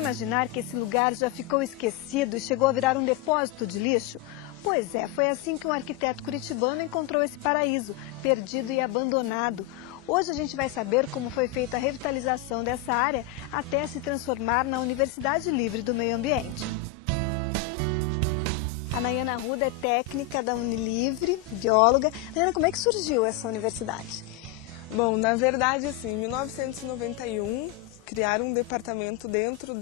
imaginar que esse lugar já ficou esquecido e chegou a virar um depósito de lixo? Pois é, foi assim que um arquiteto curitibano encontrou esse paraíso, perdido e abandonado. Hoje a gente vai saber como foi feita a revitalização dessa área até se transformar na Universidade Livre do Meio Ambiente. A Nayana Arruda é técnica da Unilivre, bióloga. Nayana, como é que surgiu essa universidade? Bom, na verdade, assim, em 1991, criaram um departamento dentro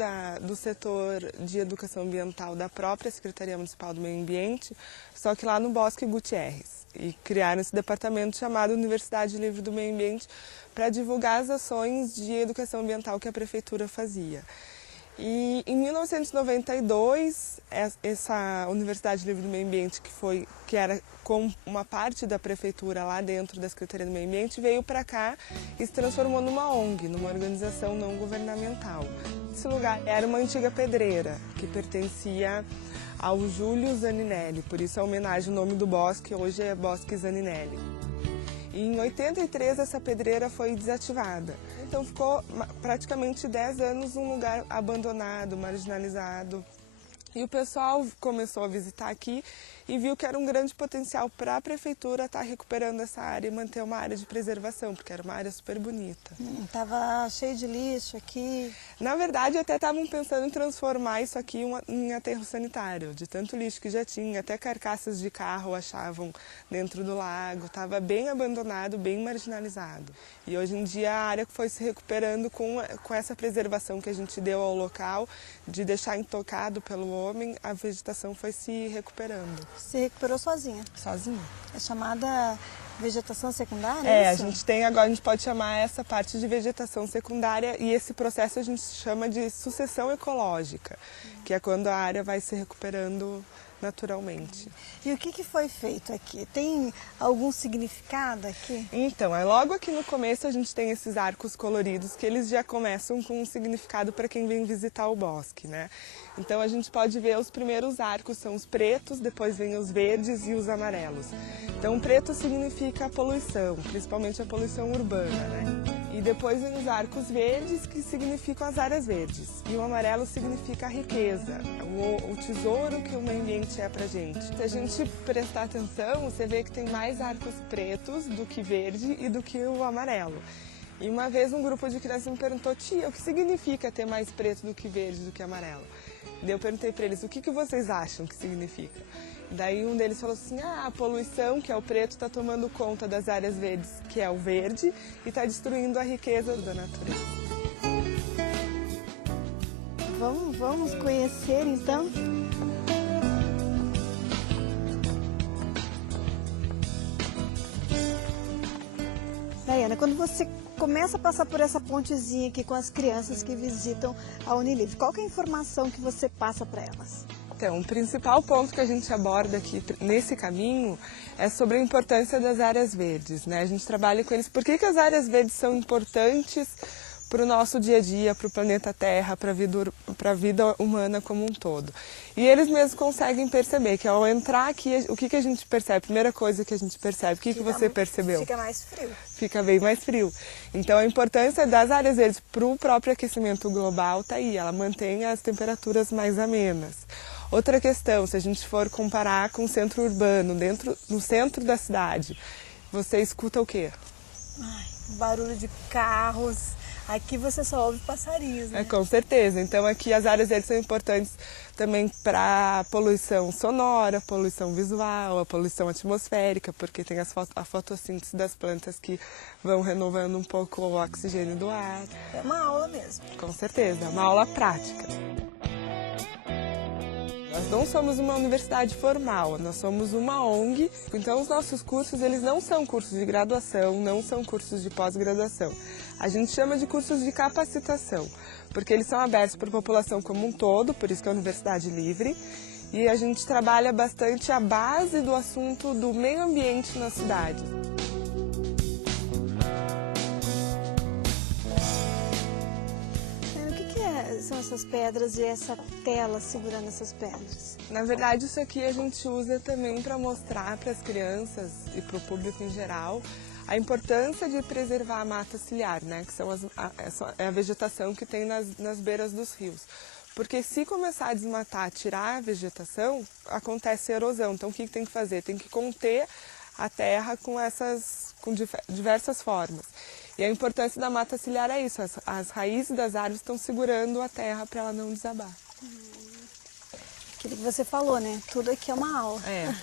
do setor de educação ambiental da própria Secretaria Municipal do Meio Ambiente, só que lá no Bosque Gutierrez. E criaram esse departamento chamado Universidade Livre do Meio Ambiente para divulgar as ações de educação ambiental que a prefeitura fazia. E em 1992, essa Universidade Livre do Meio Ambiente, que era com uma parte da prefeitura lá dentro da Secretaria do Meio Ambiente, veio para cá e se transformou numa ONG, numa organização não governamental. Esse lugar era uma antiga pedreira que pertencia ao Júlio Zaninelli, por isso a homenagem, o nome do bosque hoje é Bosque Zaninelli. E em 83 essa pedreira foi desativada, então ficou praticamente 10 anos um lugar abandonado, marginalizado. E o pessoal começou a visitar aqui e viu que era um grande potencial para a prefeitura estar recuperando essa área e manter uma área de preservação, porque era uma área super bonita. Estava cheio de lixo aqui. Na verdade, até estavam pensando em transformar isso aqui em aterro sanitário, de tanto lixo que já tinha, até carcaças de carro achavam dentro do lago, estava bem abandonado, bem marginalizado. E hoje em dia a área foi se recuperando com essa preservação que a gente deu ao local, de deixar intocado pelo homem, a vegetação foi se recuperando. Se recuperou sozinha? Sozinha. É chamada vegetação secundária? É, a gente tem agora, a gente pode chamar essa parte de vegetação secundária e esse processo a gente chama de sucessão ecológica, que é quando a área vai se recuperando naturalmente. E o que foi feito aqui? Tem algum significado aqui? Então, logo aqui no começo a gente tem esses arcos coloridos que eles já começam com um significado para quem vem visitar o bosque, né? Então a gente pode ver os primeiros arcos são os pretos, depois vem os verdes e os amarelos. Então o preto significa a poluição, principalmente a poluição urbana, né? E depois vem os arcos verdes, que significam as áreas verdes. E o amarelo significa a riqueza, o tesouro que o meio ambiente é pra gente. Se a gente prestar atenção, você vê que tem mais arcos pretos do que verde e do que o amarelo. E uma vez um grupo de crianças me perguntou: tia, o que significa ter mais preto do que verde do que amarelo? Daí eu perguntei para eles: o que vocês acham que significa? Daí um deles falou assim: a poluição, que é o preto, está tomando conta das áreas verdes, que é o verde, e está destruindo a riqueza da natureza. Vamos conhecer então? Nayana, quando você começa a passar por essa pontezinha aqui com as crianças que visitam a Unilivre, qual que é a informação que você passa para elas? Então, o principal ponto que a gente aborda aqui nesse caminho é sobre a importância das áreas verdes, né? A gente trabalha com eles. Por que as áreas verdes são importantes para o nosso dia a dia, para o planeta Terra, para a vida humana como um todo? E eles mesmos conseguem perceber que ao entrar aqui, o que a gente percebe? A primeira coisa que a gente percebe, o que você percebeu? Fica mais frio. Fica bem mais frio. Então a importância das áreas verdes para o próprio aquecimento global está aí, ela mantém as temperaturas mais amenas. Outra questão, se a gente for comparar com o centro urbano, no centro da cidade, você escuta o quê? Barulho de carros. Aqui você só ouve passarinhos, né? Com certeza. Então aqui as áreas verdes são importantes também para a poluição sonora, poluição visual, a poluição atmosférica, porque tem a fotossíntese das plantas que vão renovando um pouco o oxigênio do ar. É uma aula mesmo. Com certeza, é uma aula prática. Nós não somos uma universidade formal, nós somos uma ONG, então os nossos cursos eles não são cursos de graduação, não são cursos de pós-graduação. A gente chama de cursos de capacitação, porque eles são abertos para a população como um todo, por isso que é a Universidade Livre, e a gente trabalha bastante a base do assunto do meio ambiente na cidade. São essas pedras e essa tela segurando essas pedras? Na verdade, isso aqui a gente usa também para mostrar para as crianças e para o público em geral a importância de preservar a mata ciliar, né, que são a vegetação que tem nas beiras dos rios. Porque se começar a desmatar, tirar a vegetação, acontece erosão. Então o que tem que fazer? Tem que conter a terra com diversas formas. E a importância da mata ciliar é isso, as raízes das árvores estão segurando a terra para ela não desabar. Aquilo que você falou, né? Tudo aqui é uma aula. É.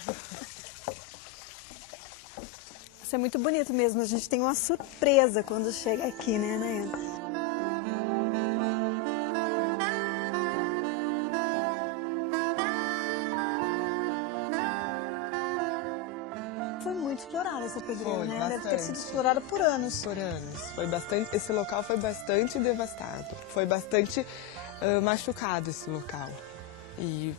Isso é muito bonito mesmo, a gente tem uma surpresa quando chega aqui, né, Nayana? Foi muito explorada essa pedreira, Foi, né? bastante. Deve ter sido explorada por anos. Por anos. Esse local foi bastante devastado, foi bastante machucado esse local. E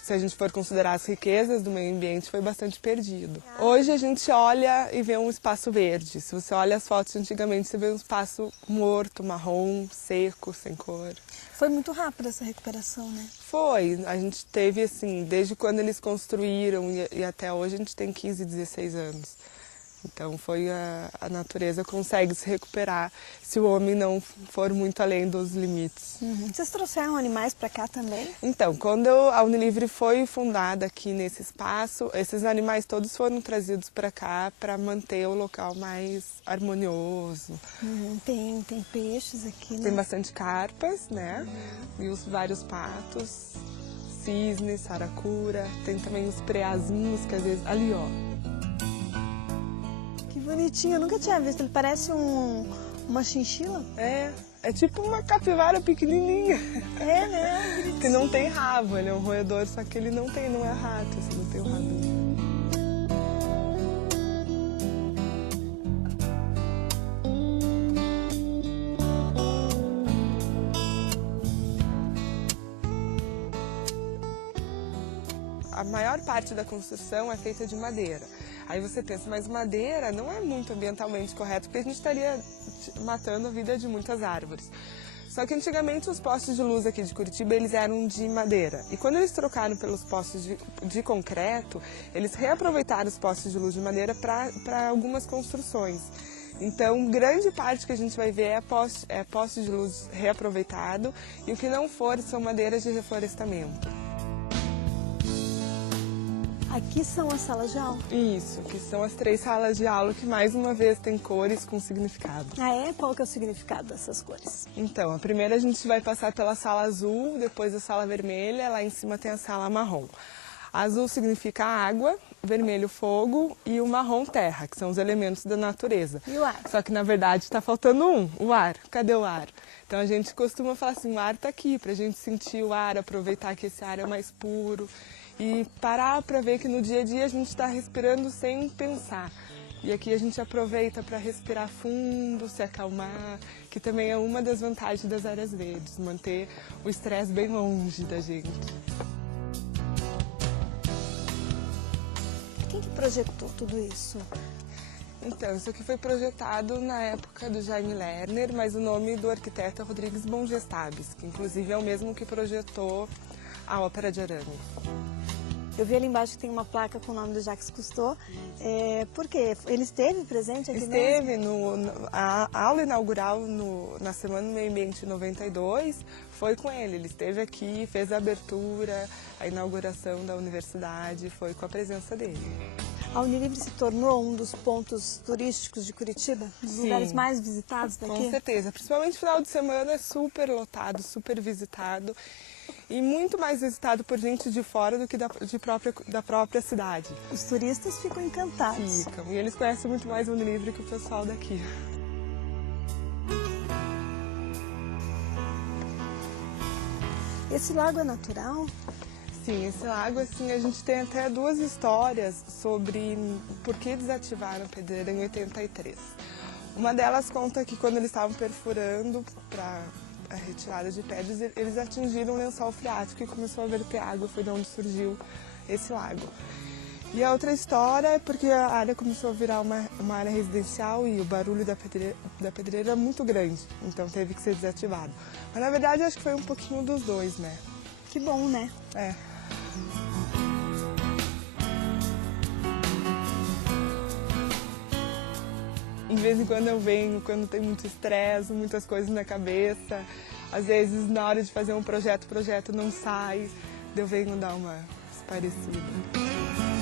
se a gente for considerar as riquezas do meio ambiente, foi bastante perdido. Hoje a gente olha e vê um espaço verde. Se você olha as fotos de antigamente, você vê um espaço morto, marrom, seco, sem cor. Foi muito rápida essa recuperação, né? Foi. A gente teve, assim, desde quando eles construíram e até hoje, a gente tem 15, 16 anos. Então a natureza consegue se recuperar se o homem não for muito além dos limites. Vocês trouxeram animais para cá também? Então, quando a Unilivre foi fundada aqui nesse espaço, esses animais todos foram trazidos para cá para manter o local mais harmonioso. Tem peixes aqui, né? Tem bastante carpas, né? E os vários patos, cisne, saracura. Tem também os preazinhos que às vezes... Ali, ó. Bonitinho, eu nunca tinha visto, ele parece uma chinchila. É tipo uma capivara pequenininha. É, né? Que não tem rabo, ele é um roedor, só que ele não é rato, assim, não tem o rabinho. A maior parte da construção é feita de madeira. Aí você pensa, mas madeira não é muito ambientalmente correto, porque a gente estaria matando a vida de muitas árvores. Só que antigamente os postes de luz aqui de Curitiba, eles eram de madeira. E quando eles trocaram pelos postes de concreto, eles reaproveitaram os postes de luz de madeira para algumas construções. Então, grande parte que a gente vai ver é poste de luz reaproveitado, e o que não for são madeiras de reflorestamento. Aqui são as salas de aula? Isso, que são as 3 salas de aula que mais uma vez tem cores com significado. Ah, é? Qual que é o significado dessas cores? Então, a primeira a gente vai passar pela sala azul, depois a sala vermelha, lá em cima tem a sala marrom. Azul significa água, vermelho fogo e o marrom terra, que são os elementos da natureza. E o ar? Só que na verdade está faltando o ar. Cadê o ar? Então a gente costuma falar assim, o ar está aqui, para a gente sentir o ar, aproveitar que esse ar é mais puro. E parar para ver que no dia a dia a gente está respirando sem pensar. E aqui a gente aproveita para respirar fundo, se acalmar, que também é uma das vantagens das áreas verdes, manter o estresse bem longe da gente. Quem que projetou tudo isso? Então, isso aqui foi projetado na época do Jaime Lerner, mas o nome do arquiteto é Rodrigues Bongestabes, que inclusive é o mesmo que projetou a Ópera de Arame. Eu vi ali embaixo que tem uma placa com o nome do Jacques Cousteau. Por quê? Ele esteve presente aqui mesmo? A aula inaugural na Semana do Meio Ambiente 92 foi com ele. Ele esteve aqui, fez a abertura, a inauguração da universidade, foi com a presença dele. A Unilivre se tornou um dos pontos turísticos de Curitiba? Um dos lugares mais visitados daqui? Com certeza. Principalmente no final de semana é super lotado, super visitado. E muito mais visitado por gente de fora do que da própria cidade. Os turistas ficam encantados. Ficam. E eles conhecem muito mais a Unilivre que o pessoal daqui. Esse lago é natural? Sim, esse lago, assim, a gente tem até 2 histórias sobre por que desativaram a pedreira em 83. Uma delas conta que quando eles estavam perfurando para a retirada de pedras, eles atingiram o lençol freático e começou a verter água, foi de onde surgiu esse lago. E a outra história é porque a área começou a virar uma área residencial e o barulho da pedreira é muito grande, então teve que ser desativado. Mas na verdade acho que foi um pouquinho dos dois, né? Que bom, né? É. vez em quando eu venho, quando tem muito estresse, muitas coisas na cabeça. Às vezes, na hora de fazer um projeto, o projeto não sai. Eu venho dar uma esparecida.